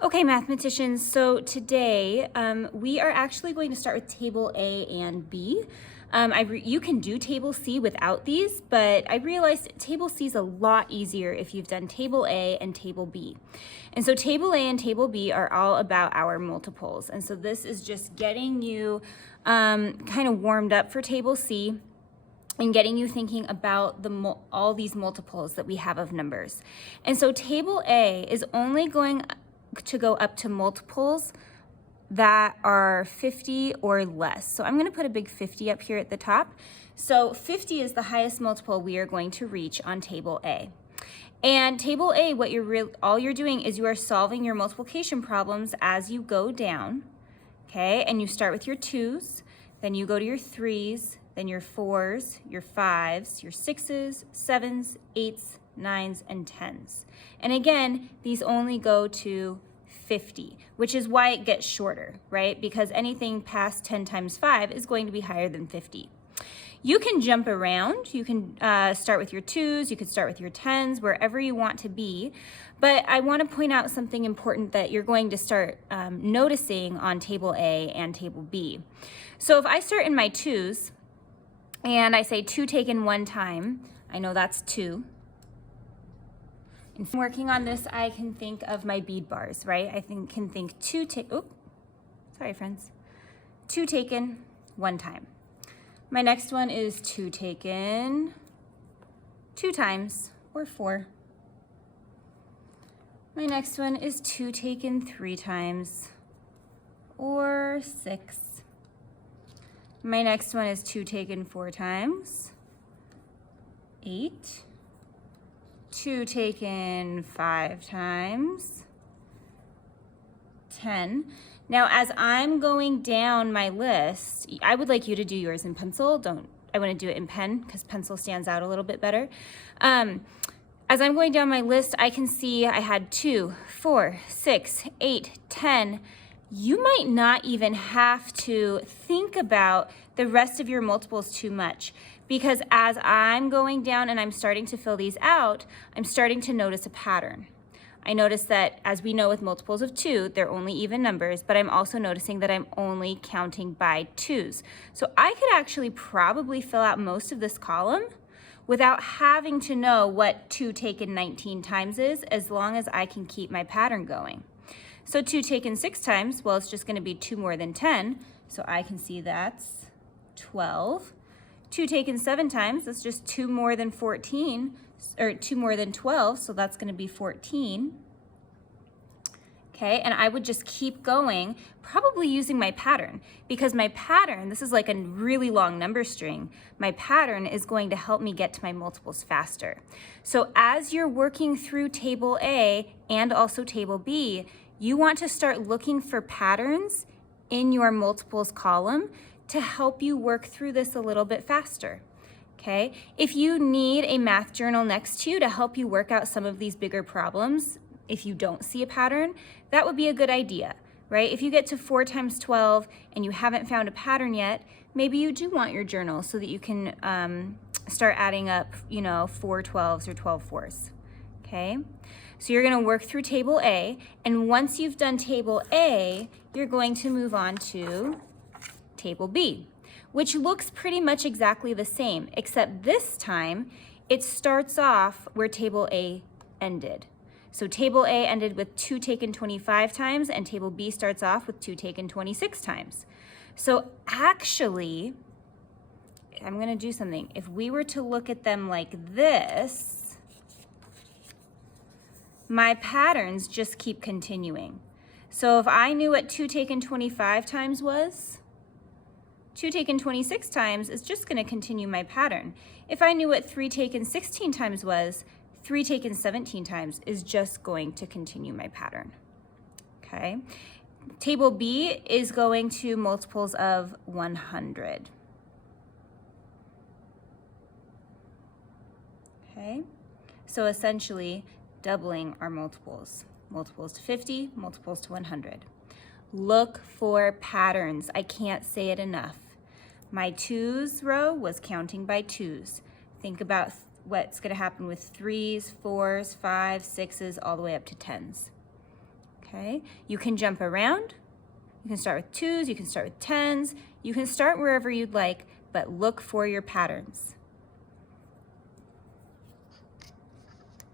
Okay, mathematicians, so today we are actually going to start with table A and B. You can do table C without these, but I realized table C is a lot easier if you've done table A and table B. And so table A and table B are all about our multiples. And so this is just getting you kind of warmed up for table C and getting you thinking about all these multiples that we have of numbers. And so table A is only going to go up to multiples that are 50 or less. So I'm going to put a big 50 up here at the top. So 50 is the highest multiple we are going to reach on table A. And table A, all you're doing is you are solving your multiplication problems as you go down, okay? And you start with your 2's, then you go to your 3's, then your 4's, your 5's, your 6's, 7's, 8's, 9's, and 10's. And again, these only go to 50, which is why it gets shorter, right? Because anything past 10 times 5 is going to be higher than 50. You can jump around. You can start with your 2's, you could start with your 10's, wherever you want to be. But I want to point out something important that you're going to start noticing on table A and table B. So if I start in my 2's and I say 2 taken 1 time, I know that's 2. And working on this, I can think of my bead bars, right? I can think 2 taken 1 time. My next one is 2 taken 2 times, or 4. My next one is 2 taken 3 times, or 6. My next one is 2 taken 4 times, 8. 2 taken 5 times, 10. Now, as I'm going down my list, I would like you to do yours in pencil. I want to do it in pen because pencil stands out a little bit better. As I'm going down my list, I can see I had 2, 4, 6, 8, 10. You might not even have to think about the rest of your multiples too much, because as I'm going down and I'm starting to fill these out, I'm starting to notice a pattern. I notice that, as we know with multiples of 2, they're only even numbers, but I'm also noticing that I'm only counting by 2's. So I could actually probably fill out most of this column without having to know what 2 taken 19 times is, as long as I can keep my pattern going. So 2 taken 6 times, well, it's just going to be 2 more than 10, so I can see that's 12. 2 taken 7 times, that's just 2 more than 14, or 2 more than 12, so that's going to be 14. Okay, and I would just keep going, probably using my pattern, because my pattern, this is like a really long number string, my pattern is going to help me get to my multiples faster. So as you're working through table A and also table B, you want to start looking for patterns in your multiples column to help you work through this a little bit faster. Okay, if you need a math journal next to you to help you work out some of these bigger problems, if you don't see a pattern, that would be a good idea, right? If you get to 4 times 12 and you haven't found a pattern yet, maybe you do want your journal so that you can start adding up, 4 12s or 12 4s, okay? So you're gonna work through table A, and once you've done table A, you're going to move on to table B, which looks pretty much exactly the same, except this time it starts off where table A ended. So table A ended with 2 taken 25 times, and table B starts off with 2 taken 26 times. So actually, I'm going to do something. If we were to look at them like this, my patterns just keep continuing. So if I knew what 2 taken 25 times was, 2 taken 26 times is just going to continue my pattern. If I knew what 3 taken 16 times was, 3 taken 17 times is just going to continue my pattern. Okay. Table B is going to multiples of 100. Okay. So essentially doubling our multiples. Multiples to 50, multiples to 100. Look for patterns. I can't say it enough. My 2's row was counting by 2's. Think about what's going to happen with 3's, 4's, 5's, 6's, all the way up to 10's. Okay, you can jump around. You can start with 2s, you can start with 10s, you can start wherever you'd like, but look for your patterns.